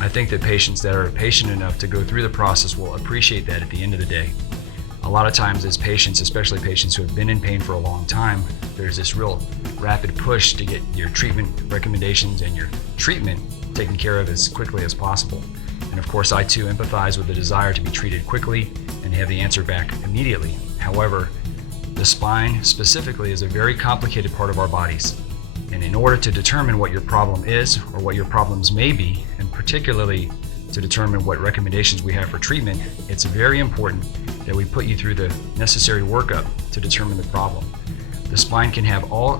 I think that patients that are patient enough to go through the process will appreciate that at the end of the day. A lot of times as patients, especially patients who have been in pain for a long time, there's this real rapid push to get your treatment recommendations and your treatment taken care of as quickly as possible. And of course, I too empathize with the desire to be treated quickly and have the answer back immediately. However, the spine specifically is a very complicated part of our bodies. And in order to determine what your problem is or what your problems may be, and particularly to determine what recommendations we have for treatment, it's very important that we put you through the necessary workup to determine the problem. The spine can have all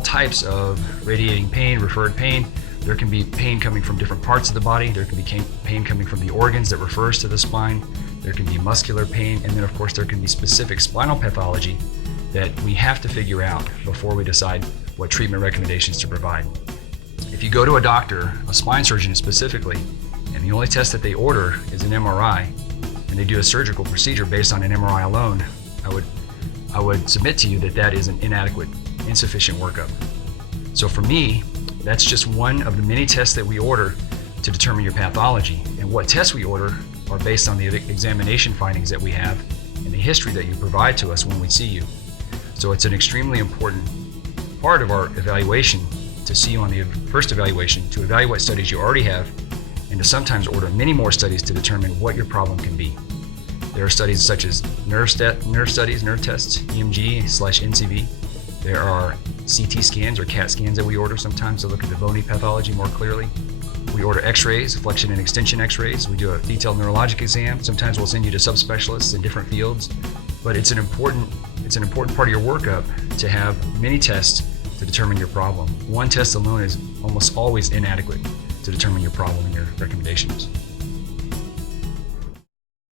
types of radiating pain, referred pain. There can be pain coming from different parts of the body. There can be pain coming from the organs that refers to the spine. There can be muscular pain, and then of course there can be specific spinal pathology that we have to figure out before we decide what treatment recommendations to provide. If you go to a doctor, a spine surgeon specifically, and the only test that they order is an MRI, and they do a surgical procedure based on an MRI alone, I would submit to you that that is an inadequate, insufficient workup. So for me, that's just one of the many tests that we order to determine your pathology. And what tests we order are based on the examination findings that we have and the history that you provide to us when we see you. So it's an extremely important part of our evaluation to see you on the first evaluation, to evaluate studies you already have, and to sometimes order many more studies to determine what your problem can be. There are studies such as nerve studies, nerve tests, EMG/NCV. There are CT scans or CAT scans that we order sometimes to look at the bony pathology more clearly. We order x-rays, flexion and extension x-rays. We do a detailed neurologic exam. Sometimes we'll send you to subspecialists in different fields. But it's an important part of your workup to have many tests to determine your problem. One test alone is almost always inadequate to determine your problem and your recommendations.